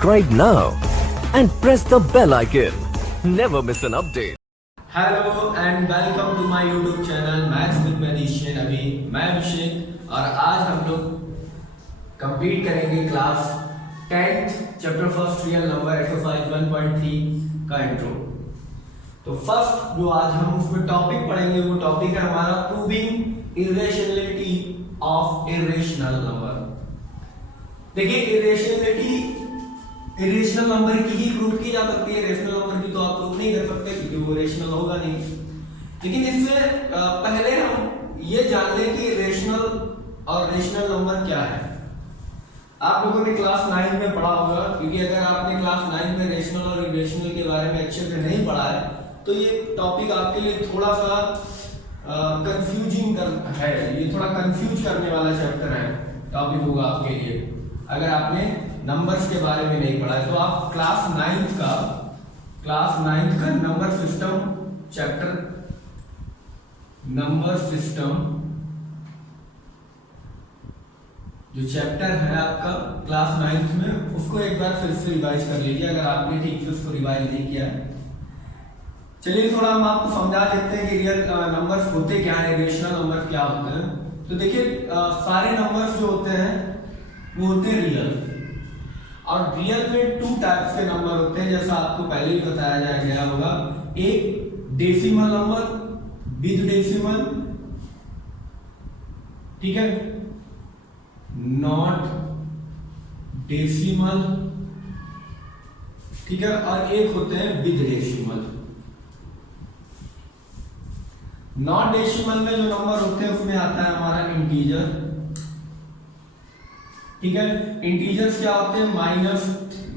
Subscribe now and press the bell icon. Never miss an update. Hello and welcome to my YouTube channel maths with magician. अभी मैं अभिषेक और आज हम लोग complete करेंगे class 10th chapter first real number exercise 1.3 का intro. तो first जो आज हम उसमें टॉपिक पढ़ेंगे वो टॉपिक है हमारा proving irrationality of irrational number. देखिए इरेशनल नंबर की ही प्रूव की जा सकती है, रेशनल नंबर की तो आप प्रूव नहीं कर सकते क्योंकि वो रेशनल होगा नहीं। लेकिन इससे पहले हम ये जान लें कि रेशनल और रेशनल नंबर क्या है। आप लोगों ने क्लास 9 में पढ़ा होगा, क्योंकि अगर आपने क्लास 9 में रेशनल और इरेशनल के बारे में अच्छे से नहीं पढ़ा है तो ये टॉपिक आपके लिए थोड़ा सा कंफ्यूजिंग है, ये थोड़ा कंफ्यूज करने वाला चैप्टर है, टॉपिक होगा आपके लिए अगर आपने नंबर्स के बारे में नहीं पढ़ा है। तो आप क्लास 9th का number system chapter number system जो चैप्टर है आपका क्लास 9th में, उसको एक बार फिर से रिवाइज कर लीजिए अगर आपने ठीक से उसको रिवाइज नहीं किया है। चलिए थोड़ा हम आपको समझा देते हैं कि रियल नंबर्स होते क्या है, रेशनल नंबर क्या होते हैं। तो देखिए सारे नंबर्स जो होते हैं वो होते हैं रियल, और रियल में 2 टाइप्स के नंबर होते हैं जैसा आपको पहले ही बताया गया होगा। एक डेसिमल नंबर विद डेसिमल, ठीक है, नॉट डेसिमल, ठीक है, और एक होते हैं विद डेसिमल। नॉट डेसिमल में जो नंबर होते हैं उसमें आता है हमारा इंटीजर, ठीक है। इंटीजर्स क्या होते हैं?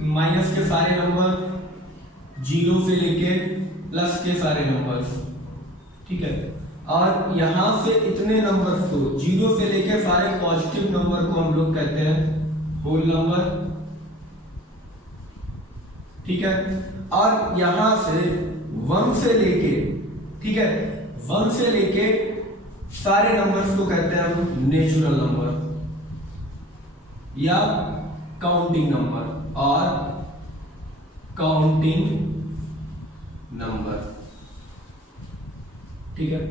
माइनस के सारे नंबर, 0 से लेके प्लस के सारे नंबर्स, ठीक है। और यहां से इतने नंबर्स को 0 से लेके सारे पॉजिटिव नंबर को हम लोग कहते हैं होल नंबर, ठीक है। और यहां से 1 से लेके, ठीक है, 1 से लेके सारे नंबर्स को कहते हैं हम नेचुरल नंबर या काउंटिंग नंबर और काउंटिंग नंबर, ठीक है।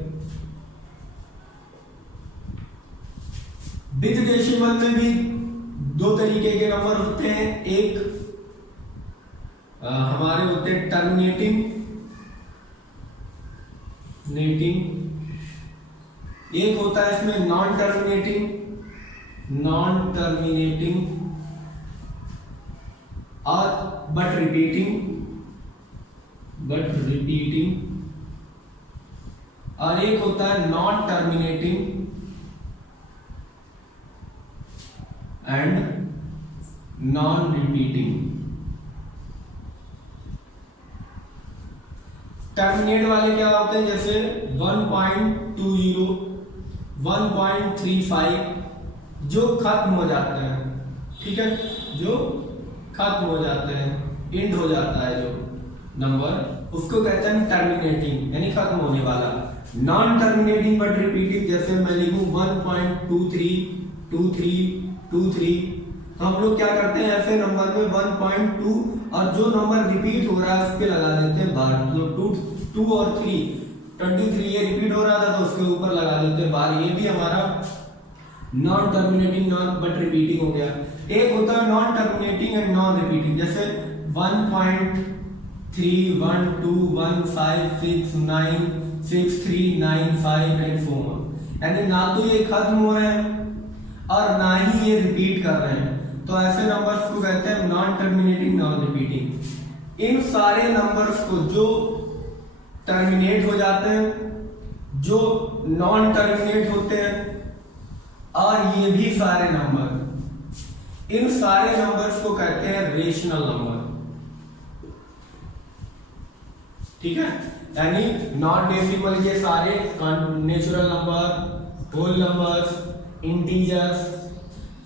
विद डेसिमल में भी 2 तरीके के नंबर होते हैं। एक हमारे होते हैं टर्मिनेटिंग, एक होता है इसमें नॉन टर्मिनेटिंग और बट रिपीटिंग, और एक होता है non terminating and non repeating. Terminate वाले क्या होते हैं? जैसे 1.20, 1.35 जो खत्म हो जाते हैं, ठीक है, जो खत्म हो जाते हैं, एंड हो जाता है जो नंबर, उसको कहते हैं टर्मिनेटिंग, यानी खत्म होने वाला। नॉन टर्मिनेटिंग बट रिपीटिंग, जैसे मैं लिखूं 1.232323, तो हम लोग क्या करते हैं ऐसे नंबर में 1.2 और जो नंबर रिपीट हो रहा है उस पे लगा देते हैं बार, मतलब 2 और 3, 23 ये रिपीट हो रहा था तो उसके ऊपर लगा देते हैं बार। ये भी हमारा non terminating non but repeating हो गया। एक होता है non terminating and non repeating, जैसे 1.3121566396395 एंड सो ऑन, यानी ना तो ये खत्म हो रहे हैं और ना ही ये रिपीट कर रहे हैं, तो ऐसे नंबर्स को कहते हैं नॉन टर्मिनेटिंग नॉन रिपीटिंग। इन सारे नंबर्स को जो टर्मिनेट हो जाते हैं, जो नॉन टर्मिनेट होते हैं, और ये भी सारे नंबर, इन सारे नंबर्स को कहते हैं रेशनल नंबर, ठीक है। यानी नॉन डेसिमल के सारे natural number, whole numbers, integers,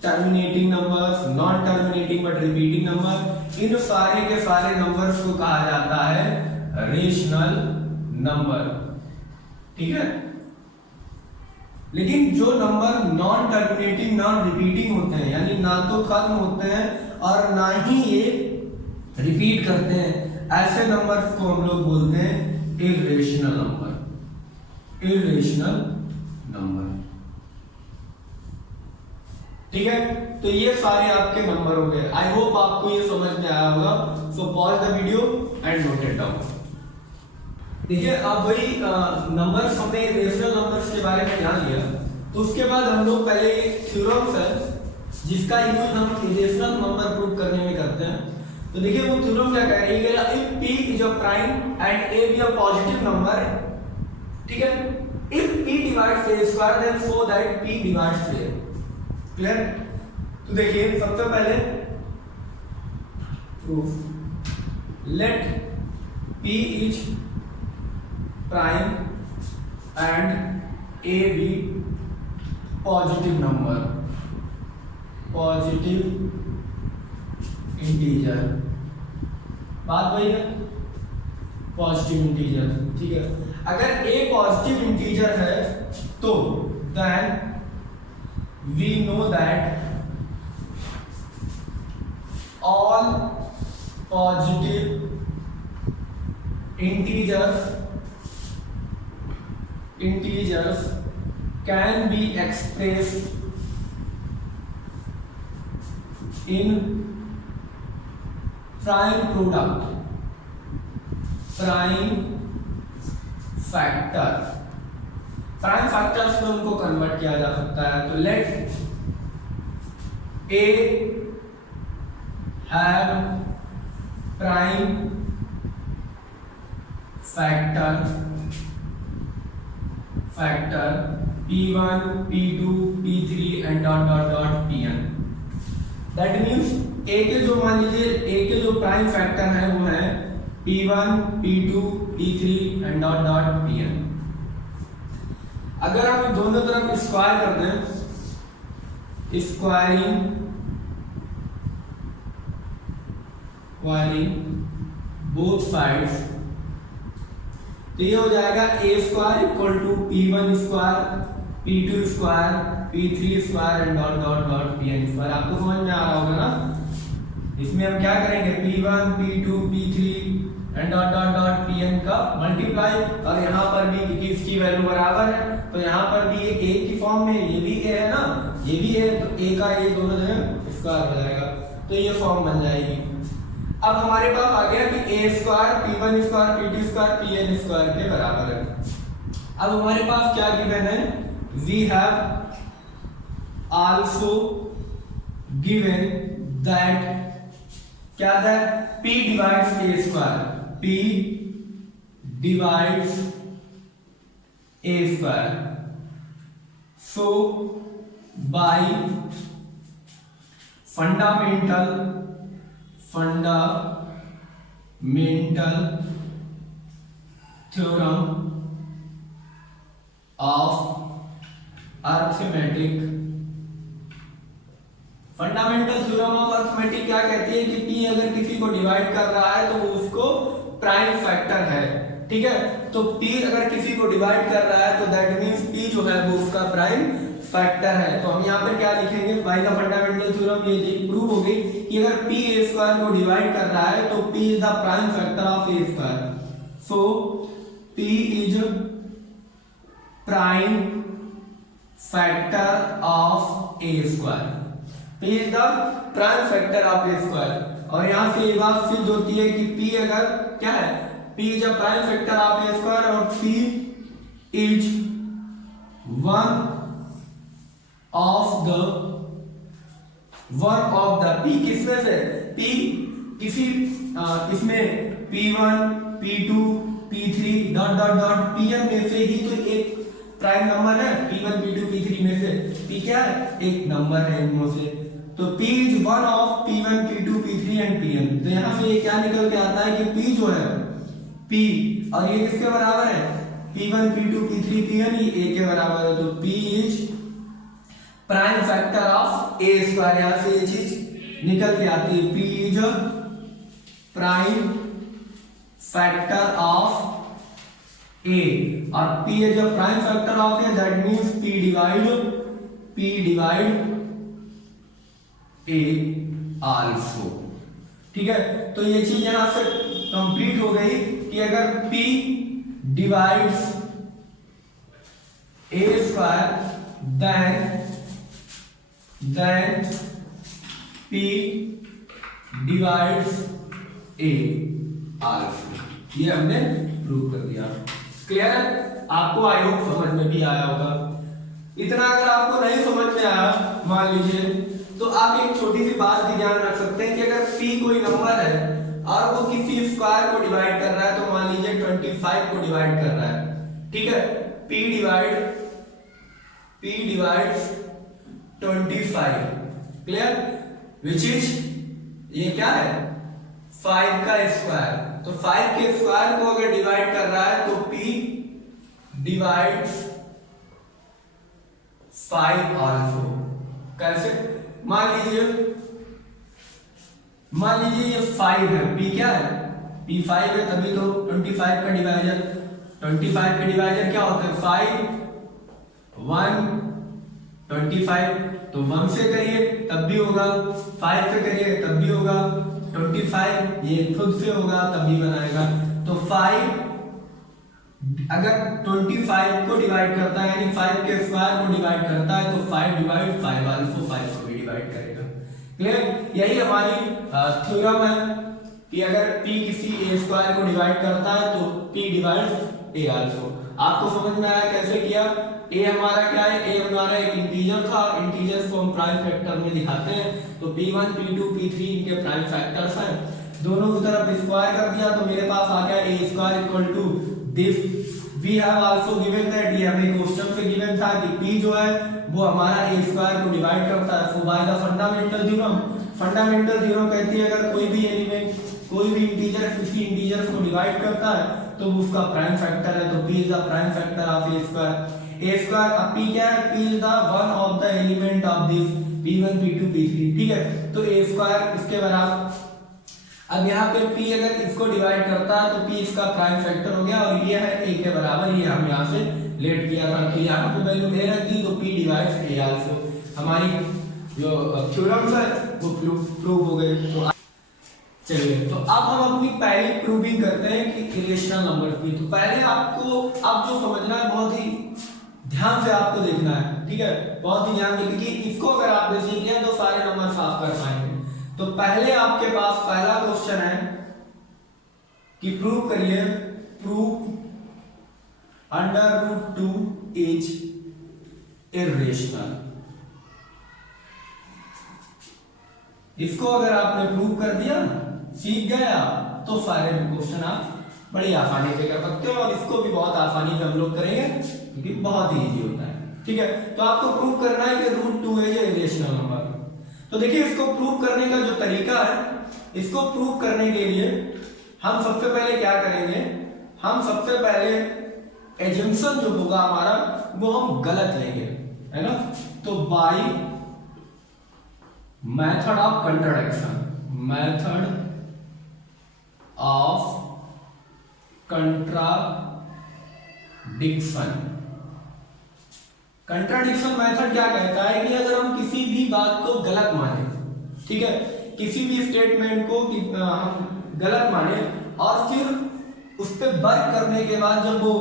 terminating numbers, non terminating but repeating number, इन सारे के सारे नंबर्स को कहा जाता है रेशनल नंबर, ठीक है। लेकिन जो number non terminating non repeating होते हैं, यानी ना तो खत्म होते हैं और ना ही ये रिपीट करते हैं, ऐसे नंबर्स को हम लोग बोलते हैं इर्रेशनल नंबर, इर्रेशनल नंबर। ठीक है, तो ये सारे आपके नंबर हो गए। आई होप आपको ये समझ में आया होगा। So pause the video and note it down. देखिए, अब वही नंबर्स, हमने रेशनल नंबर्स के बारे में जान लिया, तो उसके बाद हम लोग पहले एक थ्योरम है जिसका यूज हम रेशनल नंबर प्रूव करने में करते हैं। तो देखिए, वो थ्योरम क्या कह रही है, if p is a prime and a be a positive number, ठीक है, if p divides a square then so that p divides a। Clear? तो देखिए, सबसे पहले proof, let p is prime and a be positive number, positive integer, बात वही है, positive integer. ठीक है, अगर a पॉजिटिव इंटीजर है तो then we know that all positive integers can be expressed in prime product, prime factor, prime factors में उनको कन्वर्ट किया जा सकता है। तो let a have prime factor p1 p2 p3 and dot dot dot pn। That means a के जो, मान लीजिए a के जो प्राइम फैक्टर है वो है p1 p2 p3 and dot dot pn। अगर आप दोनों तरफ स्क्वायर कर दें, स्क्वायरिंग बोथ साइड्स, तो ये हो जाएगा a square equal to p1 square p2 square p3 square and dot dot dot pn square. आपको समझ में आ रहा होगा ना? इसमें हम क्या करेंगे, p1 p2 p3 and dot dot dot pn का मल्टीप्लाई, और यहाँ पर भी क्योंकि इसकी वैल्यू बराबर है तो यहाँ पर भी ये a की फॉर्म में, ये भी a है ना, ये भी a, तो a का a दोनों जगह स्क्वायर हो जाएगा, तो ये फॉर्म बन जाएगी। अब हमारे पास आ गया कि a square p1 square p2 square pn square के बराबर है। अब हमारे पास क्या गिवन है, we have also given that क्या था, p divides a square, p divides a square, so by fundamental theorem of arithmetic, fundamental theorem of arithmetic क्या कहती है कि p अगर किसी को डिवाइड कर रहा है तो वो उसको प्राइम फैक्टर है। ठीक है, तो p अगर किसी को डिवाइड कर रहा है तो दैट मींस p जो है वो उसका प्राइम फैक्टर है। तो हम यहाँ पर क्या लिखेंगे, बाय द फंडामेंटल थ्योरम ये प्रूव हो गई कि अगर p a स्क्वायर को डिवाइड कर रहा है तो p is the prime factor of a square. So p is prime factor of a square, p is the prime factor of a square. और यहां से ये बात सिद्ध होती है कि p अगर क्या है, p is a prime factor of a square और p is one of the p किसमें से, p किसी इसमें p1 p2 p3 dot dot dot pn में से ही तो एक प्राइम नंबर है, p1 p2 p3 में से p क्या है, एक नंबर है इनमें से। तो p is one of p1 p2 p3 and pn। तो यहां से ये क्या निकल के आता है कि p जो है, p और ये किसके बराबर है, p1 p2 p3 pn, ये a के बराबर है। तो p is prime factor of a square, यहां से ये चीज निकल के आती है, p is prime factor of a, और p is prime factor of a, that means p divide a also. ठीक है, तो ये चीज यहां से कंप्लीट हो गई कि अगर P divides a square then P divides a alpha, ये हमने प्रूव कर दिया। क्लियर है? आपको आई होप समझ में भी आया होगा। इतना अगर आपको नहीं समझ में आया मान लीजिए, तो आप एक छोटी सी बात भी ध्यान रख सकते हैं कि अगर P कोई नंबर है और वो किसी स्क्वायर को डिवाइड कर रहा है, तो मान लीजिए 25 को डिवाइड कर रहा है, ठीक है, P divides 25, clear, which is ये क्या है 5 का स्क्वायर, तो 5 के स्क्वायर को अगर डिवाइड कर रहा है तो P डिवाइड्स 5 आल्फा। कैसे? मान लीजिए ये 5 है, P क्या है, P 5 है, तभी तो 25 का डिवाइजर, 25 का डिवाइजर क्या होता है 5 1 25, तो 1 से करिए तब भी होगा, 5 से करिए तब भी होगा, 25 ये खुद से होगा तब भी बनाएगा। तो 5 अगर 25 को डिवाइड करता है यानी 5 के स्क्वायर को डिवाइड करता है तो 5 डिवाइड 5 अल्फा 5 को भी डिवाइड करेगा। क्लियर? यही हमारी थ्योरम है कि अगर P किसी a स्क्वायर को डिवाइड करता है तो P डिवाइड्स a अल्फा। आपको समझ में आया कैसे किया? a हमारा क्या है, a हमारा एक इंटीजर था, इंटीजर्स को हम प्राइम फैक्टर में दिखाते हैं, तो P1 P2 P3 इनके प्राइम फैक्टर्स हैं, दोनों की तरफ स्क्वायर कर दिया तो मेरे पास आ गया a square equal to this. We have also given that, ये हमें क्वेश्चन से गिवन था कि P जो है वो हमारा a स्क्वायर को डिवाइड करता है। सो बाय द फंडामेंटल थ्योरम कहती है अगर कोई भी एलिमेंट कोई भी इंटीजर किसी इंटीजर को डिवाइड करता है तो उसका प्राइम फैक्टर है, तो P is the prime factor of a square. अब P क्या है, P is the one of the element of this P1 P2 P3, ठीक है, तो a स्क्वायर इसके बराबर। अब यहाँ पे P अगर इसको डिवाइड करता है तो P इसका प्राइम फैक्टर हो गया और ये है a के बराबर, ये हम यहाँ से लेट किया था, तो यहाँ पे वैल्यू a रख दी तो P डिवाइड्स a आल्सो। हमारी जो थ्योरम्स है वो प्रूव हो गए। तो चलिए, तो अब हम अपनी पहली प्रूविंग करते हैं कि इरेशनल नंबर की। तो पहले आपको अब जो समझना है बहुत ही ध्यान से आपको देखना है, ठीक है, बहुत ही ध्यान से, क्योंकि इसको अगर आपने सीख लिया तो सारे नंबर साफ कर पाएंगे। तो पहले आपके पास पहला क्वेश्चन है कि प्रूव करिए, प्रूव √2 इज इरेशनल। इसको अगर आपने प्रूव कर दिया, सीख गए आप, तो सारे क्वेश्चन आप बड़ी आसानी से कर सकते हो और इसको भी बहुत आसानी से हम लोग करेंगे क्योंकि बहुत ही इजी होता है, ठीक है। तो आपको प्रूव करना है कि √2 इज इरेशनल नंबर। तो देखिए, इसको प्रूव करने का जो तरीका है, इसको प्रूव करने के लिए हम सबसे पहले क्या करेंगे, हम सबसे पहले एजम्पशन जो होगा हमारा वो हम गलत लेंगे, है ना। तो by method of contradiction, contradiction method क्या कहता है कि अगर हम किसी भी बात को गलत माने, ठीक है, किसी भी स्टेटमेंट को हम गलत माने और फिर उस पर वर्क करने के बाद जब वो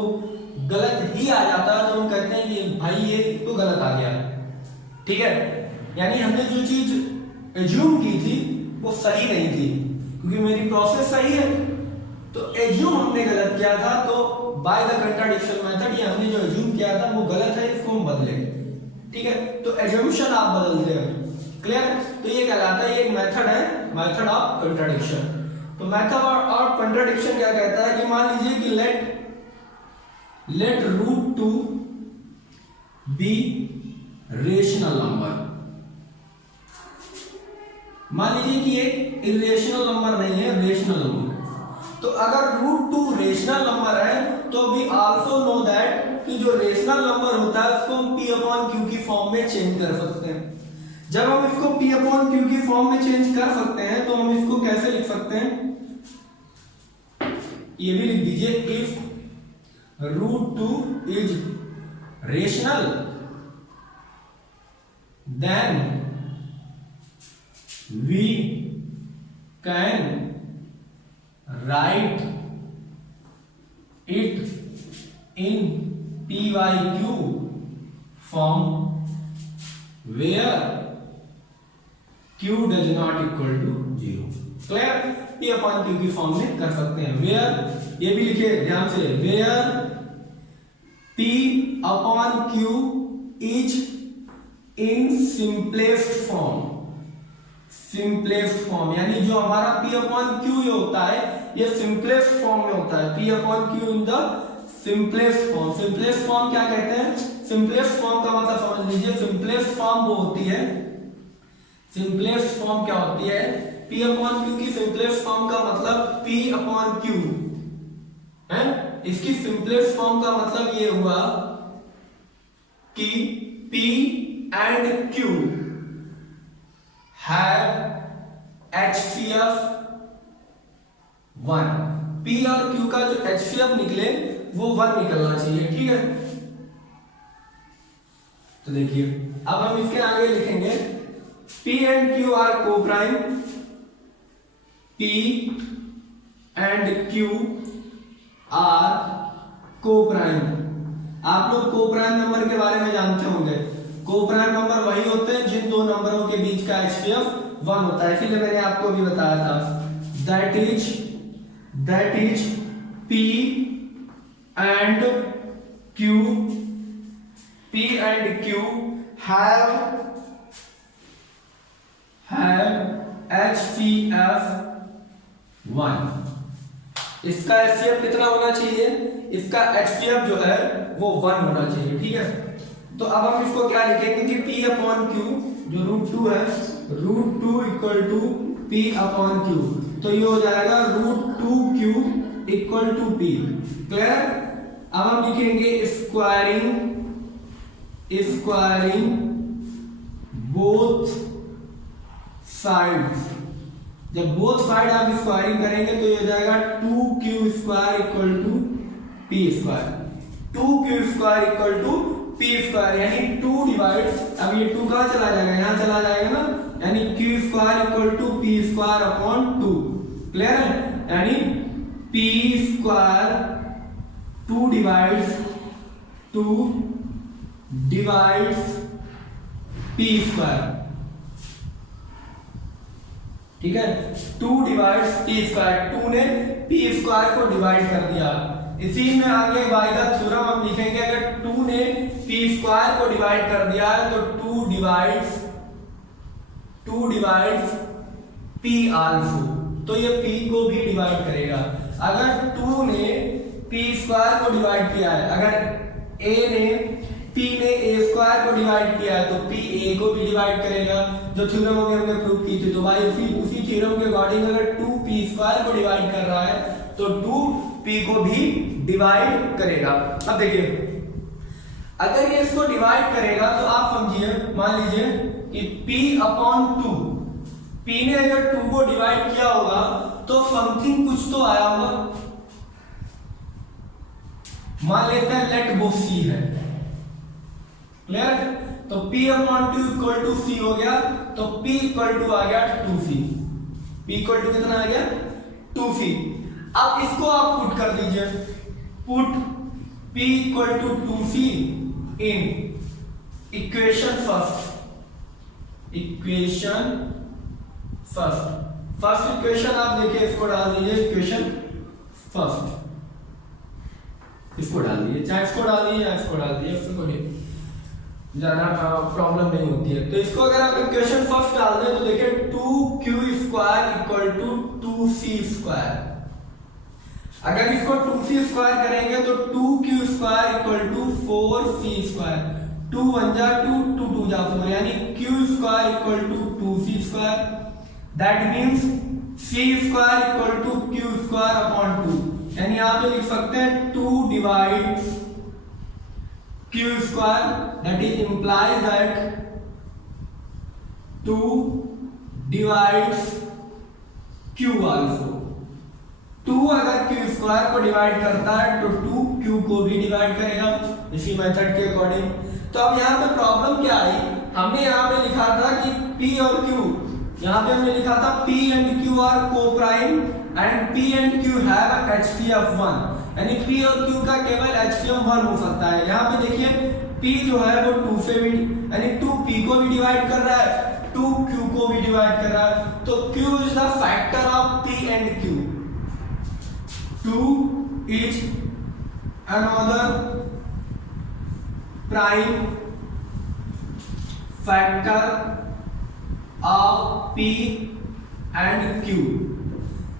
गलत ही आ जाता है तो हम कहते हैं कि भाई ये तो गलत आ गया, ठीक है, यानी हमने जो चीज एज्यूम की थी वो सही नहीं थी, क्योंकि मेरी प्रोसेस सही है तो एज्यूम हमने गलत किया था, तो बाय द कंट्राडिक्शन मेथड ये हमने जो एज्यूम किया था वो गलत है, इसको हम बदलेंगे, ठीक है। तो एज्यूम्पशन आप बदलते हैं, क्लियर। तो ये कहलाता है, ये एक मेथड है, मेथड ऑफ कंट्राडिक्शन। तो मेथड ऑफ कंट्राडिक्शन क्या कहता है कि मान लीजिए कि लेट √2 बी रेशनल नंबर। मान लीजिए कि एक इरेशनल नंबर नहीं है, रेशनल नंबर। तो अगर √2 रेशनल नंबर है तो वी आल्सो नो दैट कि जो रेशनल नंबर होता है उसको हम P/Q की फॉर्म में चेंज कर सकते हैं। जब हम इसको P/Q की फॉर्म में चेंज कर सकते हैं तो हम इसको कैसे लिख सकते हैं, ये भी लिख दीजिए, if √2 is rational then we can write it in PYQ form where Q does not equal to 0। Clear? P upon Q की फॉर्म में कर सकते हैं। वेयर, ये भी लिखे ध्यान से, where P upon Q is in simplest form. Simplest form यानी जो हमारा P अपॉन Q ये होता है, ये सिंपलेस्ट फॉर्म में होता है। P upon Q in the simplest form. Simplest form क्या कहते हैं? सिंपलेस्ट फॉर्म का मतलब समझ लीजिए, सिंपलेस्ट फॉर्म वो होती है, सिंपलेस्ट फॉर्म क्या होती है? P अपॉन Q की सिंपलेस्ट फॉर्म का मतलब P अपॉन Q है। इसकी सिंपलेस्ट फॉर्म का मतलब ये हुआ कि P and Q have HCF 1। P और Q का जो HCF निकले वो 1 निकलना चाहिए, ठीक है। तो देखिए अब हम इसके आगे लिखेंगे P and Q are coprime. P and Q are coprime. आप लोग को प्राइम नंबर के बारे में जानते होंगे। को प्राइम नंबर वही होते हैं जिन दो नंबरों के बीच का HCF 1 होता है, इसीलिए मैंने आपको भी बताया था। That is P and Q have HCF 1। इसका HCF कितना होना चाहिए? इसका HCF जो है वो 1 होना चाहिए, ठीक है। तो अब हम इसको क्या लिखेंगे कि P अपॉन Q जो √2 है, √2 equal to P upon Q। तो ये हो जाएगा √2Q equal to P। Clear? अब हम लिखेंगे स्क्वायरिंग बोथ साइड्स। जब बोथ साइड आप स्क्वायरिंग करेंगे तो ये हो जाएगा 2Q square equal to P square. 2Q square equal to P square यानी 2 डिवाइड्स, अब ये 2 कहां चला जाएगा? यहां चला जाएगा ना, यानी Q square equal to P square upon 2। Clear है? यानी P square 2 divides P square, ठीक है। 2 डिवाइड्स P स्क्वायर, 2 ने P स्क्वायर को डिवाइड कर दिया। इसी में आगे y का थ्योरम हम लिखेंगे, अगर 2 ने P स्क्वायर को डिवाइड कर दिया है तो 2 डिवाइड्स P आल्सो, तो ये P को भी डिवाइड करेगा। अगर 2 ने P स्क्वायर को डिवाइड किया है, अगर P ने A स्क्वायर को डिवाइड किया है तो P A को भी डिवाइड करेगा, जो थ्योरम अभी हमने प्रूव की थी। तो भाई उसी थ्योरम के अकॉर्डिंग अगर 2 P स्क्वायर को डिवाइड कर रहा है तो 2 P को भी डिवाइड करेगा। अब देखिए अगर ये इसको डिवाइड करेगा तो आप समझिए, मान लीजिए कि P अपॉन 2, P ने अगर 2 को डिवाइड किया होगा तो समथिंग कुछ तो आया होगा। मान लेते हैं लेट बोथ C है। क्लियर? तो P upon 2 equal to C हो गया, तो P इक्वल टू आ गया 2C। P इक्वल टू कितना आ गया? 2C। अब इसको आप पुट कर दीजिए, put P equal to 2C in equation first. First equation आप देखिए, इसको डाल दीजिए इक्वेशन फर्स्ट, इसको डाल दीजिए, चाहे इसको डाल दीजिए या इसको डाल दीजिए, इसको ज्यादा प्रॉब्लम नहीं होती है। तो इसको अगर आप इक्वेशन फर्स्ट डाल दें तो देखिए 2Q square equal to 2C square. अगर इसको 2C स्क्वायर करेंगे तो 2Q square equal to 4C square. 2 1 जा 2, 2 2 जा 4, यानी Q square equal to 2C square. That means C square equal to Q square upon 2, यानी आप लिख सकते हैं 2 divides Q square, that is implies that 2 divides Q also। 2 अगर Q square को डिवाइड करता है तो 2 Q को भी डिवाइड करेगा इसी मेथड के अकॉर्डिंग। तो अब यहाँ पे प्रॉब्लम क्या आई, हमने यहाँ पे लिखा था कि P और Q यहाँ पे हमने लिखा था P and Q आर को prime and P and Q have HCF1, यानी P और Q का केवल HCF1 हो सकता है। यहाँ पे देखिए P जो है वो 2 से भी, यानी 2 P को भी डिवाइड कर रहा है, 2 Q को भी डिवाइड कर रहा है, तो Q is the factor of P and Q। 2 is another prime factor of P and Q।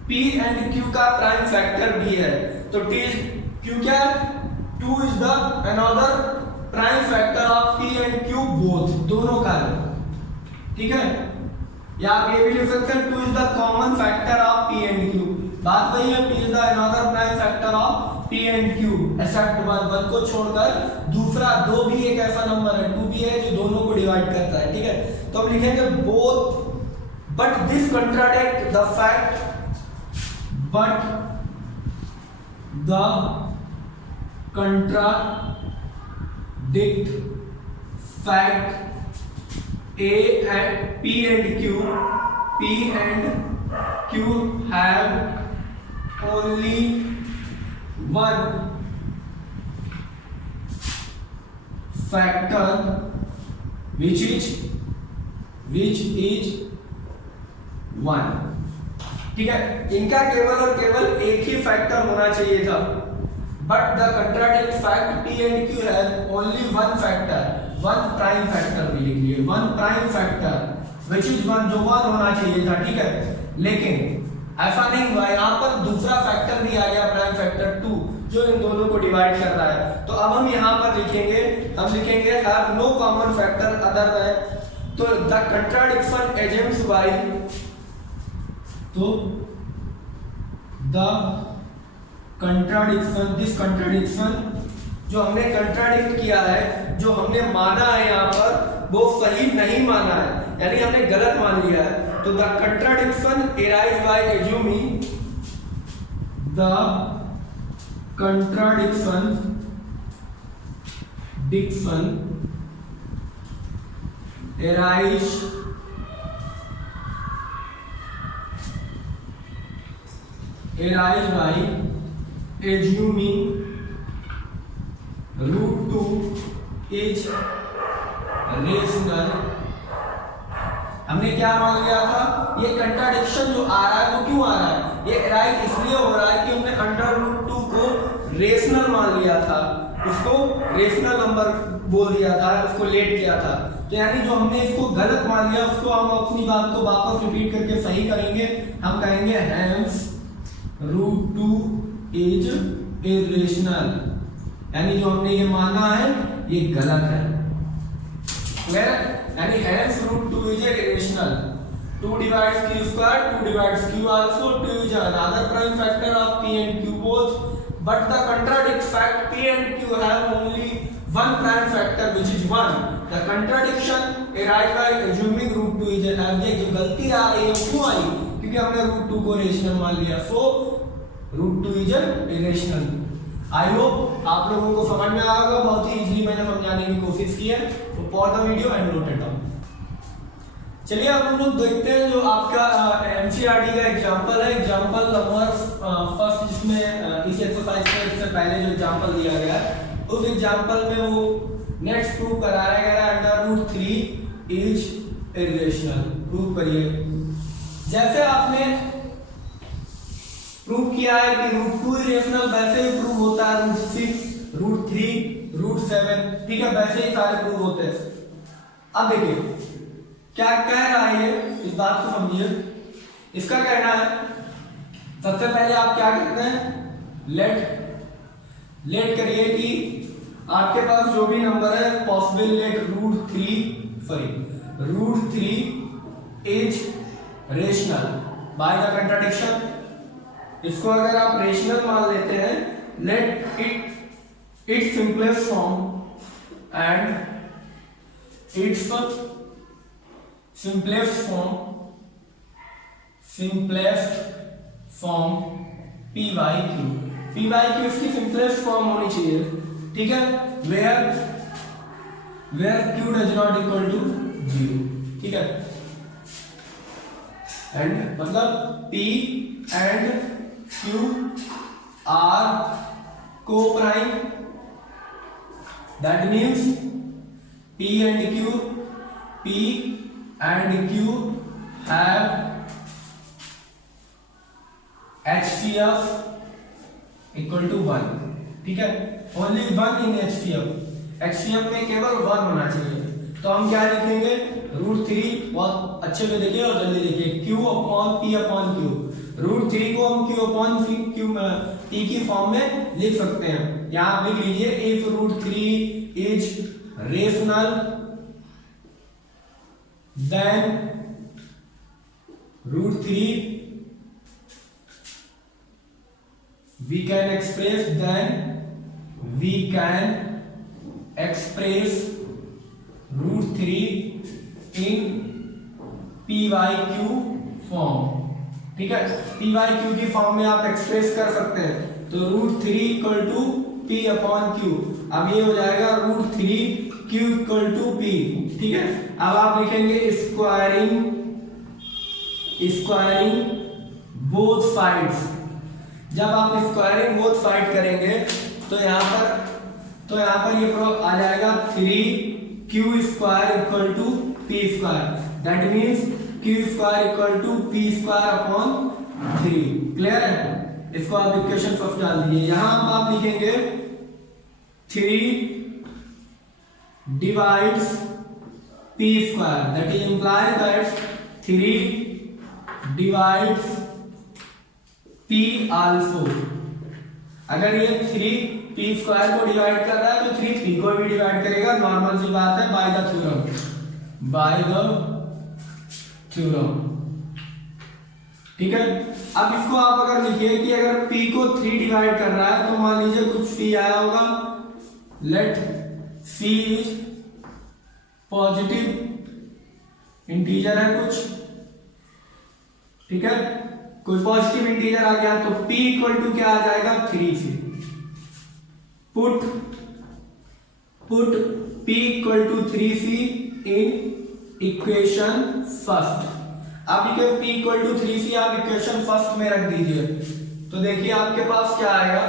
P and Q का प्राइम फैक्टर भी है, तो Q क्या है? 2 is the another prime factor of P and Q both, दोनों का है, ठीक है। या आप ये भी लिख सकते हैं 2 is the common factor of P and Q। बात वही है, P is the another prime factor of P and Q except 1 को छोड़कर दूसरा 2 भी एक ऐसा नंबर है, 2 भी है जो दोनों को डिवाइड करता है, ठीक है। तो हम लिखेंगे both, but this contradict the fact, but the contradict fact A and P and Q have only one factor which is 1, ठीक है। इनका केवल और केवल एक ही फैक्टर होना चाहिए था, but the contradict fact P and Q have only one factor, one prime factor भी लिख लिए, one prime factor which is 1, जो 1 होना चाहिए था, ठीक है। लेकिन ऐसा नहीं हुआ, यहाँ पर दूसरा फैक्टर भी आ गया, प्राइम फैक्टर 2, जो इन दोनों को डिवाइड कर रहा है। तो अब हम यहाँ पर लिखेंगे have no common factor other than, तो the contradiction assumes by, तो the contradiction, this contradiction जो हमने कंट्राडिक्ट किया है, जो हमने माना है यहाँ पर वो सही नहीं माना है, यानी हमने गलत मान लिया है। तो the contradiction arise by assuming, the contradiction arise by assuming root 2 is rational। हमने क्या मान लिया था, ये कंट्राडिक्शन जो आ रहा है वो क्यों आ रहा है, ये राइट इसलिए हो रहा है कि हमने अंडर रूट 2 को रेशनल मान लिया था, उसको रेशनल नंबर बोल दिया था, उसको लेट किया था। तो यानी जो हमने इसको गलत मान लिया उसको हम अपनी बात को वापस रिपीट करके सही करेंगे, हम कहेंगे हैंस रूट 2 इज इरेशनल, यानी जो हमने ये माना है ये गलत है, यानी hence root 2 is irrational. 2 divides q square, 2 divides q also, 2 is another prime factor of p and q both, but the contradict fact p and q have only one prime factor which is 1। the contradiction arise by assuming root 2 is an object। जो गलती आ रही है क्यों आई, क्योंकि हमने root 2 को rational मान लिया, so root 2 is irrational. I hope आप लोगों को समझ में आएगा, बहुत ही इजीली मैंने समझाने की कोशिश की है। तो pause the video and note it down. चलिए अब हम लोग देखते हैं जो आपका एमसीईआरटी का एग्जांपल है, एग्जांपल नंबर फर्स्ट, जिसमें इस एक्सरसाइज में इससे पहले जो एग्जांपल दिया गया है उस एग्जांपल में वो नेक्स्ट प्रूव कराया गया है under root 3 is irrational. Prove करिए। जैसे आपने प्रूव किया है कि रूट 2 इरेशनल, वैसे ही प्रूव होता है रूट 6, रूट 3, रूट 7, ठीक है, वैसे ही सारे प्रूव होते हैं। अब देखिए क्या कह रहा है ये, इस बात को समझिए। इसका कहना है सबसे पहले आप क्या करते हैं, लेट करिए कि आपके पास जो भी नंबर है possible, let root 3 is rational by the contradiction. इसको अगर आप रेशनल मान लेते हैं, let it simplest form and its simplest form p by q इसकी सिंपलेस्ट फॉर्म होनी चाहिए, ठीक है, where q does not equal to 0, ठीक है। एंड मतलब P and Q are coprime, that means P and Q have HCF equal to 1, ठीक है, ओनली 1 इन HCF में केवल 1 होना चाहिए। तो हम क्या लिखेंगे, √3, बहुत अच्छे से देखिए और जल्दी देखिए, Q upon P upon Q, √3 को हम Q अपॉन Q P की फॉर्म में लिख सकते हैं। यहां आप लिख लीजिए, if √3 is rational then √3 we can express √3 in PYQ form, ठीक है, PYQ की फॉर्म में आप एक्सप्रेस कर सकते हैं। तो √3 equal to P upon Q, अब ये हो जाएगा √3 Q इक्वल टू P, ठीक है। अब आप लिखेंगे स्क्वायरिंग बोथ साइड्स। जब आप स्क्वायरिंग बोथ साइड करेंगे तो यहाँ पर ये आ जाएगा 3Q square equal to P square, that means Q square equal to P square upon 3। Clear है? इसको आप इक्वेशन फर्स्ट डाल दीजिए। यहाँ आप लिखेंगे 3 divides P square, that is implies that 3 divides P also. अगर ये 3 P स्क्वायर को डिवाइड कर रहा है तो 3 P को भी डिवाइड करेगा, नॉर्मल सी बात है, बाय द थ्योरम, ठीक है। अब इसको आप अगर लिखिए कि अगर P को 3 डिवाइड कर रहा है तो मान लीजिए कुछ C आया होगा, let C is positive integer है कुछ, ठीक है, कोई पॉजिटिव इंटीजर आ गया तो P इक्वल टू क्या आ जाएगा 3 से। Put P equal to 3C in equation first. अब P इक्वल टू 3C आप इक्वेशन फर्स्ट में रख दीजिए, तो देखिए आपके पास क्या आएगा,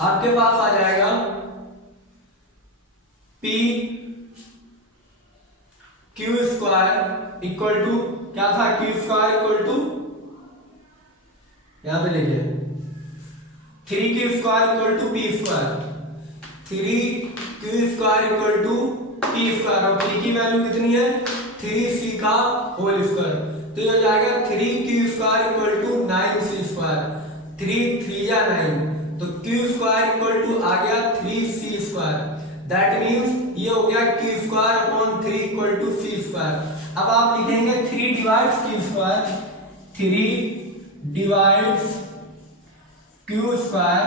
आपके पास आ जाएगा P Q square equal to क्या था, Q स्क्वायर इक्वल टू, यहां पे लिखिए 3Q square equal to P square, 3Q square equal to P square, और P की वैल्यू कितनी है 3C का होल स्क्वायर, तो ये हो जाएगा 3Q square equal to 9C square, 3 3 या 9, तो Q स्क्वायर इक्वल टू आ गया 3C स्क्वायर, दैट मींस ये हो गया Q square upon 3 equal to C square. अब आप लिखेंगे 3 divides Q square, 3 divides Q square,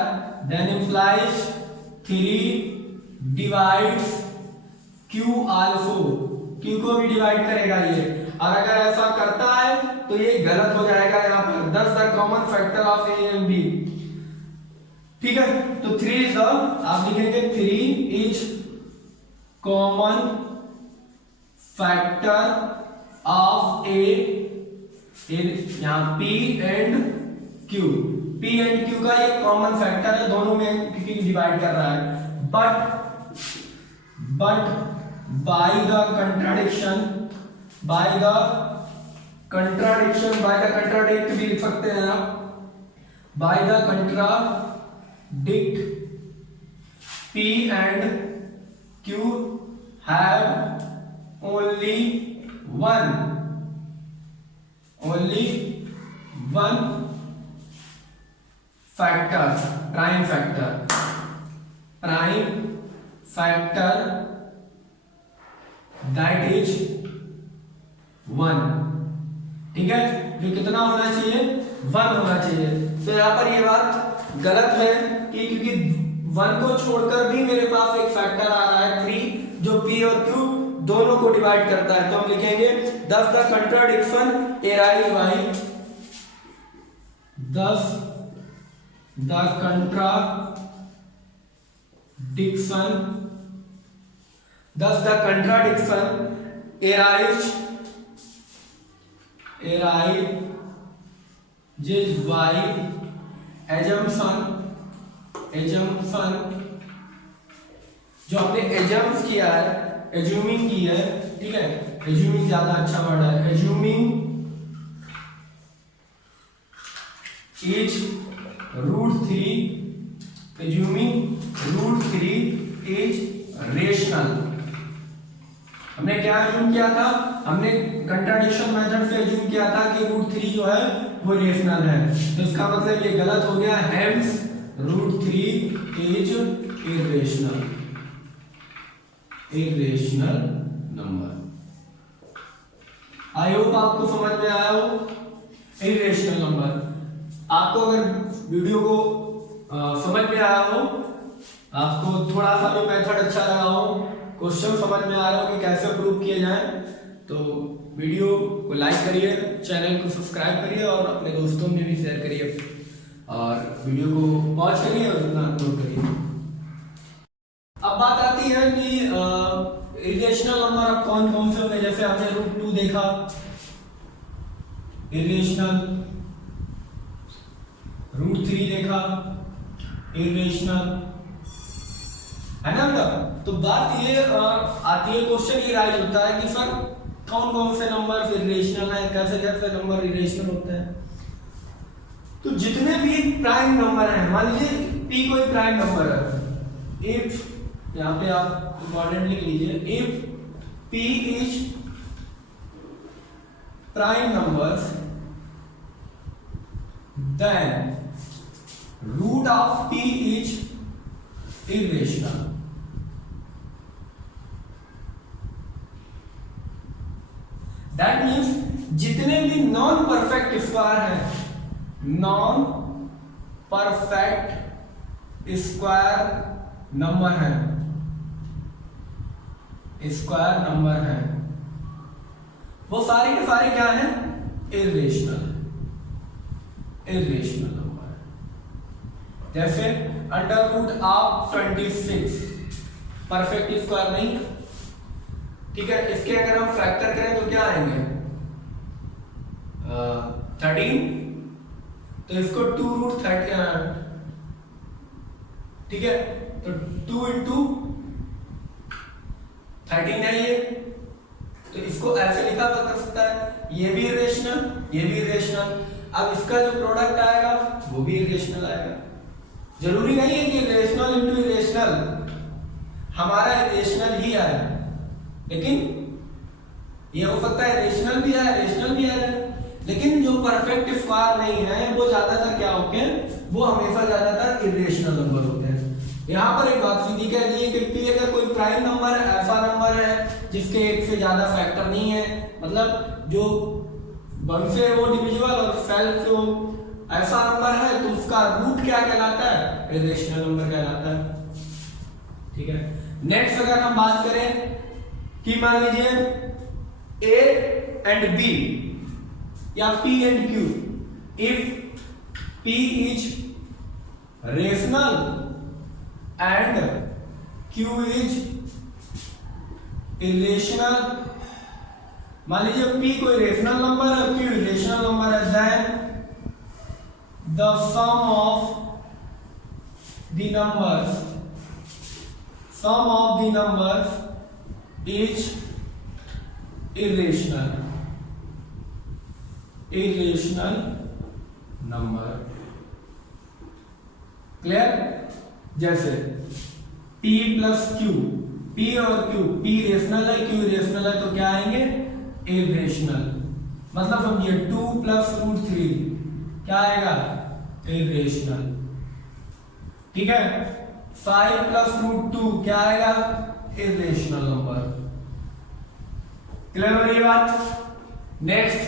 then implies 3 divides Q also, Q को भी डिवाइड करेगा ये, और अगर ऐसा करता है तो ये गलत हो जाएगा यहाँ पर, दस the common factor of A and B, ठीक है। तो 3 इज द, आप लिखेंगे 3 is common factor of A इन यहाँ P and Q, P and Q का एक कॉमन फैक्टर है, दोनों में क्योंकि डिवाइड कर रहा है, बट बाय द कंट्राडिक्ट भी लिख सकते हैं आप, by the contradict P and Q have only one factor, prime factor that is 1, ठीक है, जो कितना होना चाहिए 1 होना चाहिए। तो यहां पर ये बात गलत है कि क्योंकि 1 को छोड़कर भी मेरे पास एक फैक्टर आ रहा है 3 जो P और Q दोनों को डिवाइड करता है, तो हम लिखेंगे thus the contradiction arise by thus the contradiction arise assumption जो हमने एजम्स किया है, एज्यूमिंग की है, ठीक है, एज्यूमिंग ज्यादा अच्छा वर्ड है, assuming is √3, assuming √3 is rational. हमने क्या एज्यूम किया था? हमने कंट्राडिक्शन मेथड से एज्यूम किया था कि √3 जो है वो रेशनल है, तो इसका मतलब ये गलत हो गया, hence √3 is irrational number. I hope आपको समझ में आया हो। इरेशनल नंबर, आपको अगर वीडियो को समझ में आया हो, आपको थोड़ा सा भी मेथड अच्छा लगा हो, क्वेश्चन समझ में आ रहा हो कि कैसे प्रूव किए जाए, तो वीडियो को लाइक करिए, चैनल को सब्सक्राइब करिए और अपने दोस्तों में भी शेयर करिए और वीडियो को पॉज करिए और अपना नोट करिए। अब बात आती है कि इरेशनल नंबर अब कौन कौन से होंगे। जैसे हमने √2 देखा इरेशनल, √3 देखा इरेशनल, है ना बेटा। तो बात ये आती है, क्वेश्चन ये राइज होता है कि सर कौन कौन से नंबर इरेशनल है, कैसे कैसे नंबर इरेशनल होते हैं। तो जितने भी प्राइम नंबर हैं, मान लीजिए p कोई प्राइम नंबर है, इफ, यहाँ पे आप इंपॉर्टेंट लिख लीजिए, if p is prime numbers then √p is irrational. That means जितने भी नॉन परफेक्ट स्क्वायर हैं, नॉन परफेक्ट स्क्वायर नंबर है, वो सारे के सारे क्या है? इरेशनल नंबर है। जैसे √26 परफेक्ट स्क्वायर नहीं, ठीक है। इसके अगर हम फैक्टर करें तो क्या आएंगे? 13, तो इसको 2√30, ठीक है, तो 2 × 13 है ये, तो इसको ऐसे लिखा जा सकता है, ये भी इरेशनल, ये भी इरेशनल। अब इसका जो प्रोडक्ट आएगा वो भी इरेशनल आएगा। जरूरी नहीं है कि रेशनल इंटू इरेशनल हमारा इरेशनल ही आए, लेकिन ये हो सकता है रेशनल भी आए, रेशनल भी आए, लेकिन जो परफेक्ट स्क्वायर नहीं है वो ज्यादातर क्या होते हैं? वो हमेशा ज्यादातर इरेशनल नंबर होते हैं। यहाँ पर एक बात सीधी कह दी है कि p अगर कोई प्राइम नंबर है, ऐसा नंबर है जिसके एक से ज्यादा फैक्टर नहीं है, मतलब जो 1 से वो डिविजिबल और सेल्फ जो ऐसा नंबर है, तो उसका रूट क्या कहलाता है? इरेशनल नंबर कहलाता है, ठीक है। नेक्स्ट अगर हम बात करें कि मान लीजिए a एंड b या p and q, if p is rational and q is irrational. मान लीजिए p कोई रेशनल नंबर है, q इरेशनल नंबर है, then the sum of the numbers is irrational number. Clear? जैसे p प्लस q, p और q, p rational है, q rational है, तो क्या आएंगे? इरेशनल। मतलब समझिए 2 + √3 क्या आएगा? इरेशनल, ठीक है। 5 + √2 क्या आएगा? Irrational number. क्लियर हो रही है बात? Next,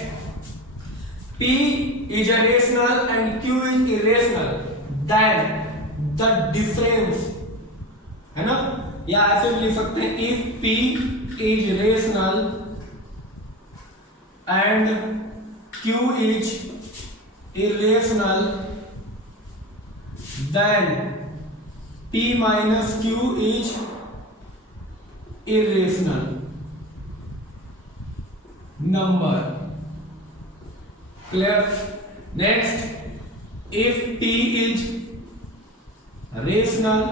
p is a rational and q is irrational, then the difference, है ना, या ऐसे भी लिख सकते हैं, if p is rational and q is irrational, then p minus q is irrational number। Clear. Next, if T is rational,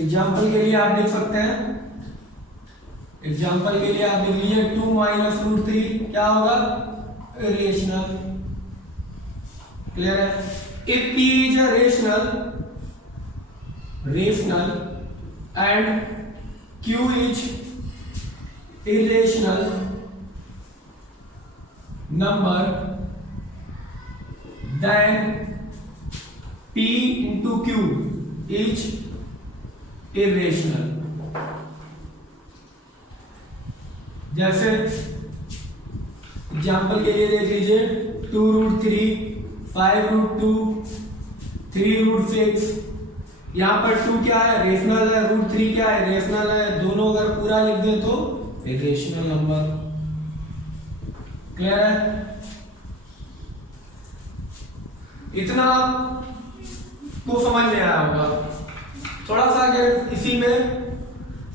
example के लिए आप देख सकते हैं, एग्जाम्पल के लिए आप देख लीजिए 2 माइनस रूट 3 क्या होगा, रेशनल। क्लियर है। If p is a rational and q is irrational number, then p into q is irrational। जैसे एग्जाम्पल के लिए देख लीजिए 2 रूट 3, 5 रूट 2, 3 रूट 6। यहाँ पर 2 क्या है, रेशनल है, रूट 3 क्या है, रेशनल है। दोनों अगर पूरा लिख दें तो इरेशनल नंबर। क्लियर है। इतना को समझ में आया होगा। थोड़ा सा अगर इसी में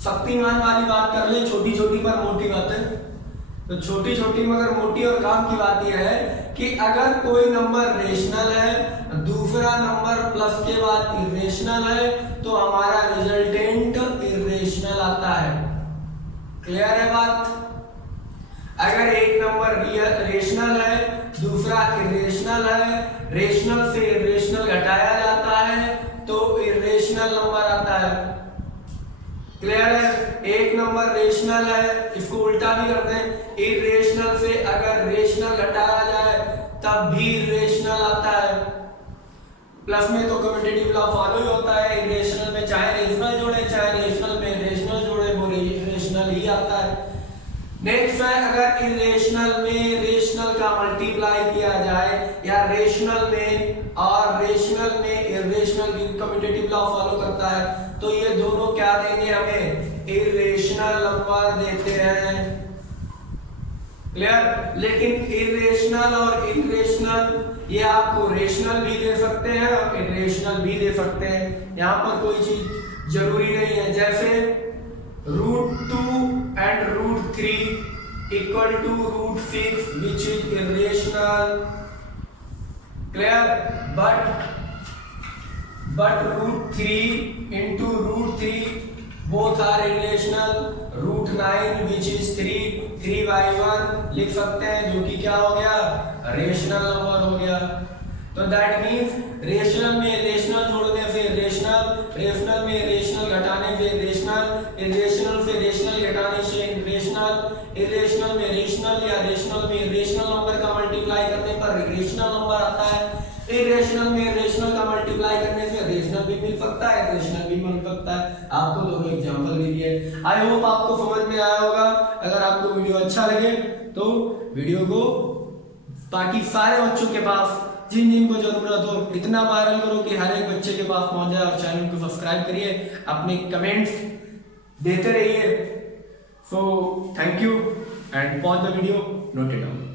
शक्तिमान वाली बात कर ले, छोटी छोटी पर मोटी बातें, तो छोटी छोटी मगर मोटी और काम की बात यह है कि अगर कोई नंबर रेशनल है, दूसरा नंबर प्लस के बाद इरेशनल है, तो हमारा रिजल्टेंट इरेशनल आता है। क्लियर है बात। अगर एक नंबर रेशनल है, दूसरा इरेशनल है, रेशनल से इरेशनल घटाया जाता है तो इरेशनल नंबर आता है। क्लियर है। एक नंबर रेशनल है, इसको उल्टा भी करते हैं, इरेशनल से अगर रेशनल घटाया जाए तब भी रेशनल आता है। प्लस में तो कम्यूटेटिव लॉ फॉलो ही होता है, इरेशनल में चाहे रेशनल जोड़े चाहे रेशनल में रेशनल जोड़े, वो रेशनल ही आता है। नेक्स्ट है, अगर इरेशनल में रेशनल का मल्टीप्लाई किया जाए या रेशनल में और रेशनल में इरेशनल भी कम्यूटेटिव लॉ फॉलो करता है, तो ये दोनों क्या देंगे हमें, इरेशनल नंबर देते हैं। क्लियर। लेकिन इरेशनल और इरेशनल ये आपको रेशनल भी दे सकते हैं और इरेशनल भी दे सकते हैं, यहाँ पर कोई चीज जरूरी नहीं है। जैसे √2 and √3 equal to √6 which is irrational। Clear? But √3 into √3 both are irrational। √9 which is 3/1 लिख सकते हैं, जो कि क्या हो गया, रेशनल नंबर हो गया। तो दैट मीन्स रेशनल में रेशनल जोड़ने से रेशनल, रेशनल में रेशनल घटाने से रेशनल, इरेशनल से रेशनल घटाने से इरेशनल, इरेशनल में रेशनल या रेशनल में रेशनल नंबर का मल्टीप्लाई करने पर रेशनल नंबर आता है। इरेशनल में रेशनल का मल्टीप्लाई करने से रेशनल भी मिल सकता है, रेशनल भी मिल सकता है। आपको दोनों एग्जांपल भी दिए। आई होप आपको समझ में आया होगा। अगर आपको वीडियो अच्छा लगे तो वीडियो को बाकी सारे बच्चों के पास, जिन जिन को जरूरत हो, इतना वायरल करो कि हर एक बच्चे के पास पहुंच जाए। और चैनल को सब्सक्राइब करिए, अपने कमेंट्स देते रहिए। So thank you and pause the video, note it down.